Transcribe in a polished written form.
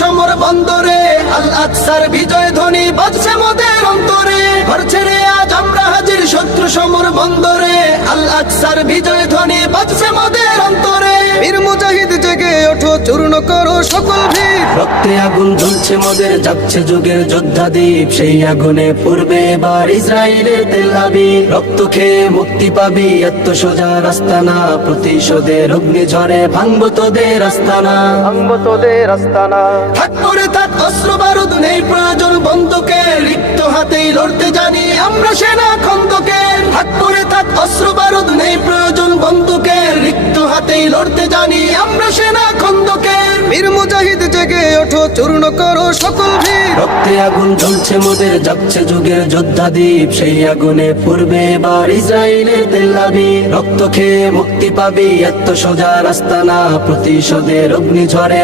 সমর বন্দরে, আল আকসার বিজয় ধ্বনি বাজছে মোদের অন্তরে। ঘর ছেড়ে আজ আমরা হাজির শত্রু সমর বন্দরে, আল আকসার বিজয় ধ্বনি বাজছে মোদের অন্তরে। বীর মুজাহিদ জেগে ওঠো, চূর্ণ করো সকল ভিড়। রক্তে আগুন জ্বলছে মোদের, যাচ্ছে যুগের যোদ্ধা দ্বীপ। সেই আগুনে পূর্বে এবার ইসরায়েলের তেল আবিব। রক্ত খেয়ে মুক্তি পাবি, এত সোজা রাস্তা না। প্রতিশোধের অগ্নি ঝরে ভাঙবো তোদের আস্তানা, ভাঙবো তোদের আস্তানা। থাক পরে থাক অস্ত্র বারুদ, নেই প্রয়োজন বন্দুকের। রিক্ত হাতেই লড়তে জানি আমরা সেনা খন্দকের। থাক পরে থাক অস্ত্র বারুদ, নেই প্রয়োজন বন্দুকের। রিক্ত হাতেই লড়তে জানি আমরা সেনা খন্দকের। বীর মুজাহিদ জেগে ওঠো, চূর্ণ করো সকল ভিড়। রক্তে আগুন জ্বলছে মোদের, যাচ্ছে যুগের যোদ্ধা দ্বীপ। সেই আগুনে পূর্বে এবার ইসরায়েলের তেল আবিব। রক্ত খেয়ে মুক্তি পাবি, এত সোজা রাস্তা না। প্রতিশোধের অগ্নি ঝরে